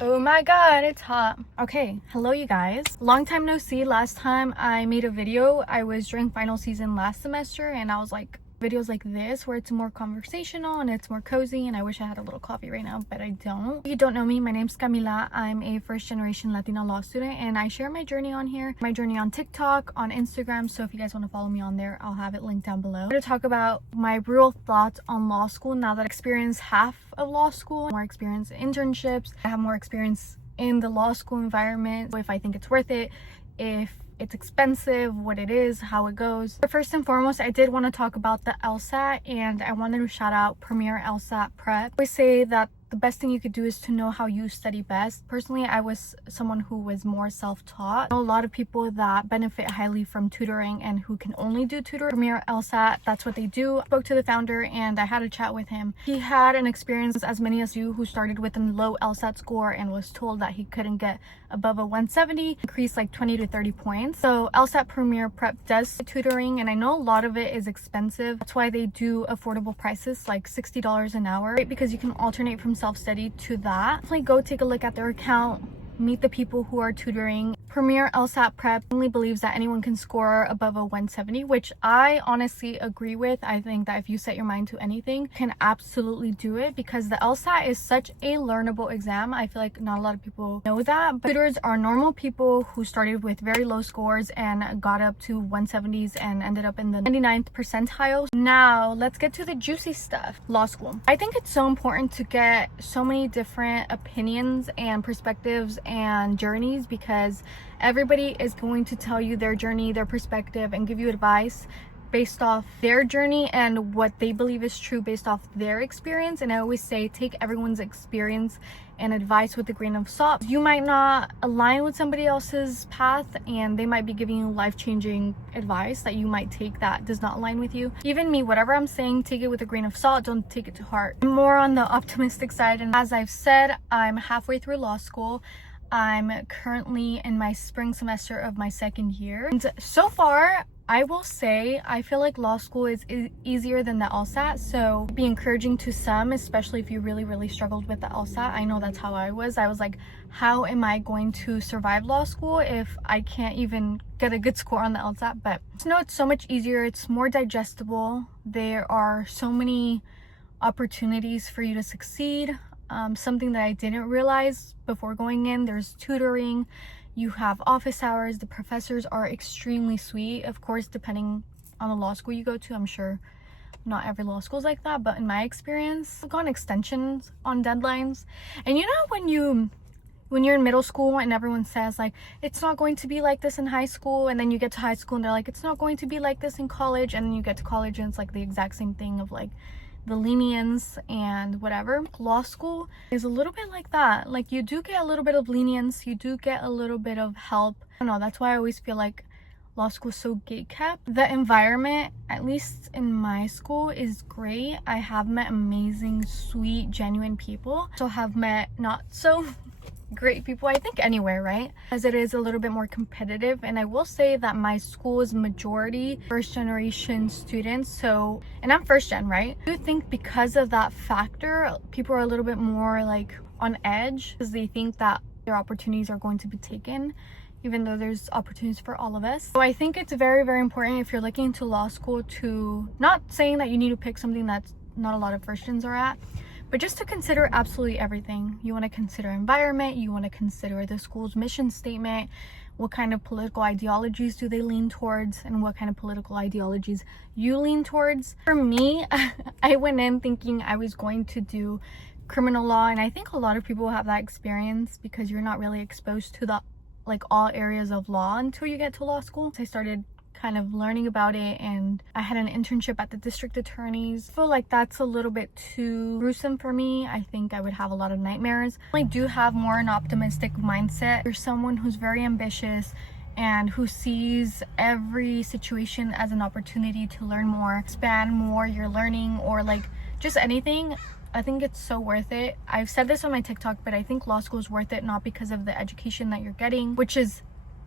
Oh my god, it's hot. Okay, hello you guys. Long time no see. Last time I made a video, I was during final season last semester, and I was like, videos like this where it's more conversational and it's more cozy, and I wish I had a little coffee right now, but I don't. If you don't know me, my name's Camila. I'm a first generation Latina law student, and I share my journey on here, my journey on TikTok, on Instagram. So if you guys want to follow me on there, I'll have it linked down below. I'm going to talk about my real thoughts on law school now that I experienced half of law school, more experience in internships. I have more experience in the law school environment, if I think it's worth it, if it's expensive, what it is, how it goes. But first and foremost, I did want to talk about the LSAT, and I wanted to shout out Premier LSAT Prep. I always say that the best thing you could do is to know how you study best. Personally, I was someone who was more self-taught. I know a lot of people that benefit highly from tutoring and who can only do tutoring. Premier LSAT, that's what they do. I spoke to the founder and I had a chat with him. He had an experience as many as you who started with a low LSAT score and was told that he couldn't get above a 170, increased like 20 to 30 points. So LSAT Premier Prep does tutoring, and I know a lot of it is expensive. That's why they do affordable prices like $60 an hour, right? Because you can alternate from self-study to that. Definitely go take a look at their account, meet the people who are tutoring. Premier LSAT Prep only believes that anyone can score above a 170, which I honestly agree with. I think that if you set your mind to anything, you can absolutely do it, because the LSAT is such a learnable exam. I feel like not a lot of people know that, but tutors are normal people who started with very low scores and got up to 170s and ended up in the 99th percentile. Now let's get to the juicy stuff. Law school. I think it's so important to get so many different opinions and perspectives and journeys, because everybody is going to tell you their journey, their perspective, and give you advice based off their journey and what they believe is true based off their experience. And I always say, take everyone's experience and advice with a grain of salt. You might not align with somebody else's path, and they might be giving you life-changing advice that you might take that does not align with you. Even me, whatever I'm saying, take it with a grain of salt. Don't take it to heart. I'm more on the optimistic side, and as I've said, I'm halfway through law school. I'm currently in my spring semester of my second year, and so far I will say I feel like law school is easier than the LSAT. So be encouraging to some, especially if you really struggled with the LSAT. I know that's how I was like, how am I going to survive law school if I can't even get a good score on the LSAT? But no, it's so much easier, it's more digestible. There are so many opportunities for you to succeed. Something that I didn't realize before going in, there's tutoring, you have office hours, the professors are extremely sweet. Of course, depending on the law school you go to, I'm sure not every law school is like that, but in my experience, I've gotten extensions on deadlines. And you know when you're in middle school and everyone says like, it's not going to be like this in high school, and then you get to high school and they're like, it's not going to be like this in college, and then you get to college and it's like the exact same thing of like the lenience and whatever. Law school is a little bit like that. Like, you do get a little bit of lenience, you do get a little bit of help. I don't know, that's why I always feel like law school is so gatekept. The environment, at least in my school, is great. I have met amazing, sweet, genuine people. So have met not so great people, I think, anywhere, right? As it is a little bit more competitive. And I will say that my school is majority first generation students, so, and I'm first gen, right? I do think because of that factor, people are a little bit more like on edge, because they think that their opportunities are going to be taken, even though there's opportunities for all of us. So I think it's very important, if you're looking into law school, to, not saying that you need to pick something that's not a lot of first gens are at, but just to consider absolutely everything. You want to consider environment, you want to consider the school's mission statement, what kind of political ideologies do they lean towards, and what kind of political ideologies you lean towards. For me, I went in thinking I was going to do criminal law, and I think a lot of people have that experience because you're not really exposed to the like all areas of law until you get to law school. So I started kind of learning about it, and I had an internship at the district attorney's. I feel like that's a little bit too gruesome for me. I think I would have a lot of nightmares. I do have more an optimistic mindset. You're someone who's very ambitious and who sees every situation as an opportunity to learn more, expand more your learning, or like just anything. I think it's so worth it. I've said this on my TikTok, but I think law school is worth it, not because of the education that you're getting, which is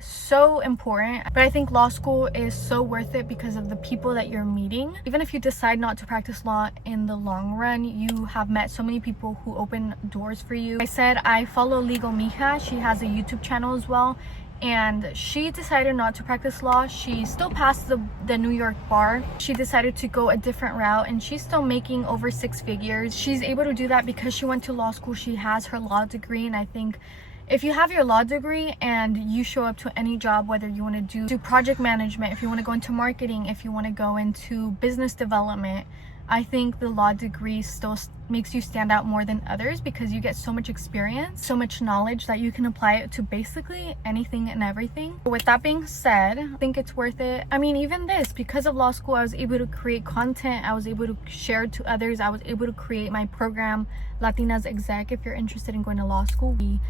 so important, but I think law school is so worth it because of the people that you're meeting. Even if you decide not to practice law in the long run, you have met so many people who open doors for you. I said I follow Legal Mija. She has a YouTube channel as well, and she decided not to practice law. She still passed the New York bar. She decided to go a different route, and she's still making over 6 figures. She's able to do that because she went to law school. She has her law degree, and I think if you have your law degree and you show up to any job, whether you want to do project management, if you want to go into marketing, if you want to go into business development, I think the law degree still makes you stand out more than others because you get so much experience, so much knowledge that you can apply it to basically anything and everything. With that being said, I think it's worth it. I mean, even this, because of law school, I was able to create content. I was able to share it to others. I was able to create my program, Latinas Exec. If you're interested in going to law school, we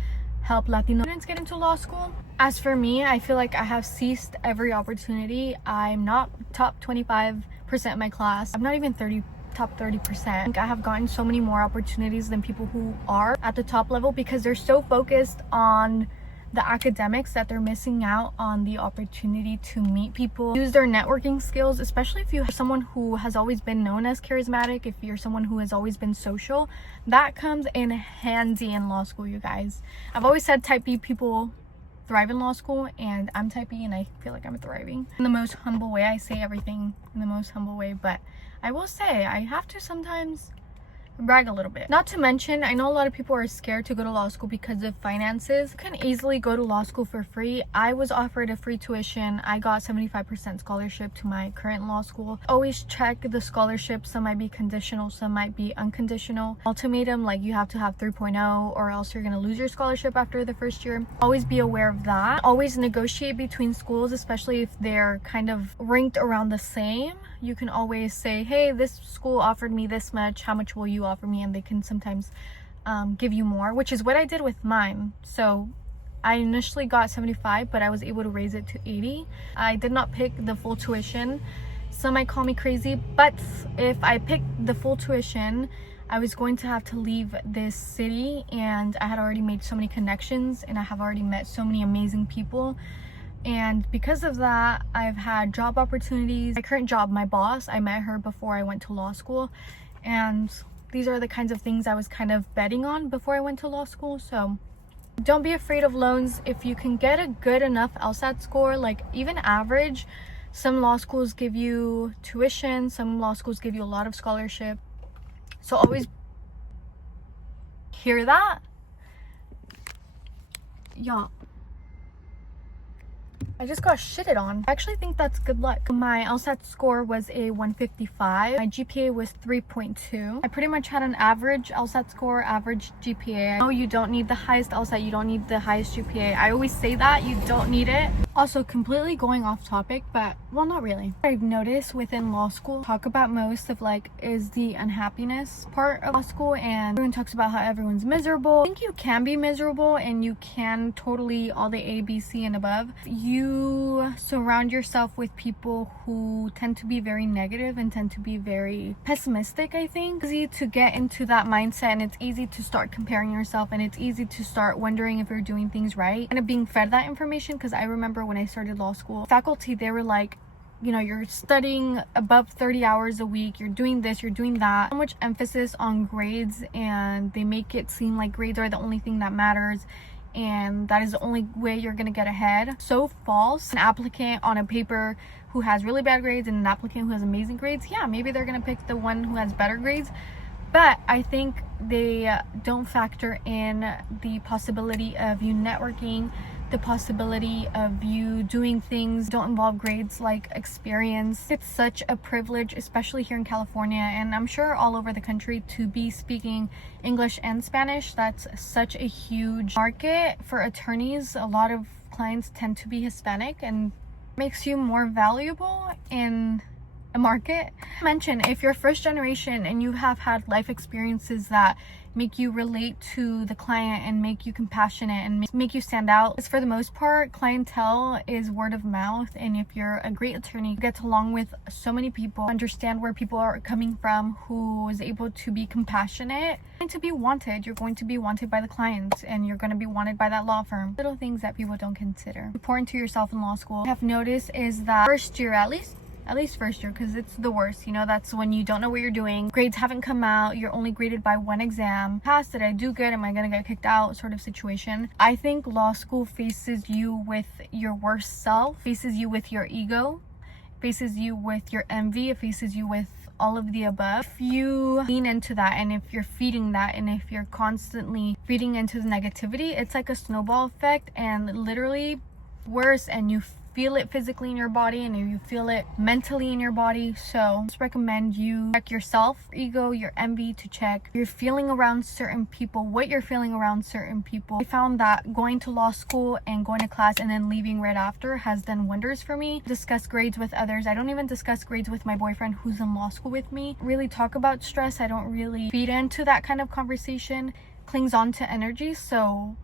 help Latino students get into law school. As for me, I feel like I have seized every opportunity. I'm not top 25% of my class. I'm not even top 30%. I think I have gotten so many more opportunities than people who are at the top level because they're so focused on the academics that they're missing out on the opportunity to meet people, use their networking skills, especially if you're someone who has always been known as charismatic, if you're someone who has always been social. That comes in handy in law school, you guys. I've always said type B people thrive in law school, and I'm type B and I feel like I'm thriving in the most humble way. I say everything in the most humble way, but I will say I have to sometimes brag a little bit. Not to mention, I know a lot of people are scared to go to law school because of finances. You can easily go to law school for free. I was offered a free tuition. I got 75% scholarship to my current law school. Always check the scholarship. Some might be conditional, some might be unconditional. Ultimatum, like you have to have 3.0 or else you're gonna lose your scholarship after the first year. Always be aware of that. Always negotiate between schools, especially if they're kind of ranked around the same. You can always say, hey, this school offered me this much, how much will you offer me? And they can sometimes give you more, which is what I did with mine. So I initially got 75, but I was able to raise it to 80. I did not pick the full tuition. Some might call me crazy, but if I picked the full tuition, I was going to have to leave this city, and I had already made so many connections and I have already met so many amazing people. And because of that, I've had job opportunities. My current job, my boss, I met her before I went to law school, and these are the kinds of things I was kind of betting on before I went to law school. So don't be afraid of loans. If you can get a good enough LSAT score, like even average, some law schools give you tuition, some law schools give you a lot of scholarship. So always hear that? Yeah. I just got shitted on. I actually think that's good luck. My LSAT score was a 155. My GPA was 3.2. I pretty much had an average LSAT score, average GPA. No, you don't need the highest LSAT. You don't need the highest GPA. I always say that. You don't need it. Also, completely going off topic, but well, not really. I've noticed within law school, talk about most of like is the unhappiness part of law school, and everyone talks about how everyone's miserable. I think you can be miserable and you can totally all the A, B, C and above. You surround yourself with people who tend to be very negative and tend to be very pessimistic. I think it's easy to get into that mindset, and it's easy to start comparing yourself, and it's easy to start wondering if you're doing things right, and being fed that information. Because I remember when I started law school, faculty, they were like, you know, you're studying above 30 hours a week, you're doing this, you're doing that. So much emphasis on grades, and they make it seem like grades are the only thing that matters, and that is the only way you're gonna get ahead. So false. An applicant on a paper who has really bad grades and an applicant who has amazing grades, yeah, maybe they're gonna pick the one who has better grades, but I think they don't factor in the possibility of you networking, the possibility of you doing things don't involve grades, like experience. It's such a privilege, especially here in California, and I'm sure all over the country, to be speaking English and Spanish. That's such a huge market for attorneys. A lot of clients tend to be Hispanic, and makes you more valuable in a market. Mention, if you're first generation and you have had life experiences that make you relate to the client and make you compassionate and make you stand out. Because for the most part, clientele is word of mouth, and if you're a great attorney, you get along with so many people, understand where people are coming from, who is able to be compassionate, and to be wanted. You're going to be wanted by the clients, and you're going to be wanted by that law firm. Little things that people don't consider. Important to yourself in law school, I have noticed is that first year, at least first year, because it's the worst, you know, that's when you don't know what you're doing, grades haven't come out, you're only graded by one exam. Pass, did I do good, am I gonna get kicked out, sort of situation. I think law school faces you with your worst self, faces you with your ego, faces you with your envy, it faces you with all of the above. If you lean into that, and if you're feeding that, and if you're constantly feeding into the negativity, it's like a snowball effect, and literally worse, and you feel it physically in your body, and you feel it mentally in your body. So I just recommend you check yourself, your ego, your envy, to check your feeling around certain people, what you're feeling around certain people. I found that going to law school and going to class and then leaving right after has done wonders for me. Discuss grades with others. I don't even discuss grades with my boyfriend who's in law school with me. Really talk about stress. I don't really feed into that kind of conversation. Clings on to energy. So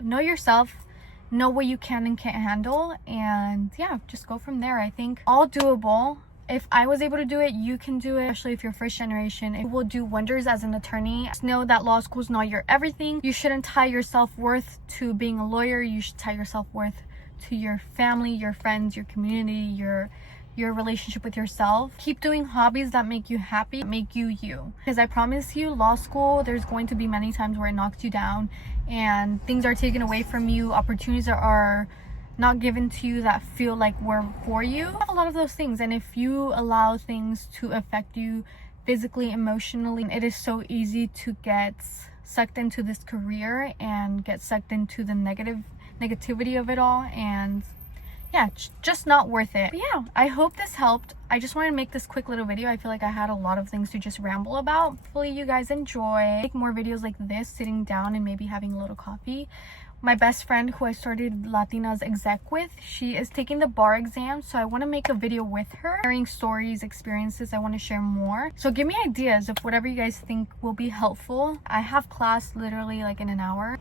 know yourself, know what you can and can't handle, and yeah, just go from there. I think all doable. If I was able to do it, you can do it, especially if you're first generation. It will do wonders as an attorney. Just know that law school is not your everything. You shouldn't tie your self-worth to being a lawyer. You should tie your self-worth to your family, your friends, your community, your relationship with yourself. Keep doing hobbies that make you happy, make you you. Because I promise you, law school, there's going to be many times where it knocks you down and things are taken away from you, opportunities are not given to you that feel like were for you. You have a lot of those things, and if you allow things to affect you physically, emotionally, it is so easy to get sucked into this career and get sucked into the negativity of it all, and yeah, just not worth it. But yeah, I hope this helped. I just wanted to make this quick little video. I feel like I had a lot of things to just ramble about. Hopefully you guys enjoy. Make more videos like this, sitting down and maybe having a little coffee. My best friend who I started Latinas Exec with, she is taking the bar exam, so I want to make a video with her, sharing stories, experiences. I want to share more. So give me ideas of whatever you guys think will be helpful. I have class literally like in an hour.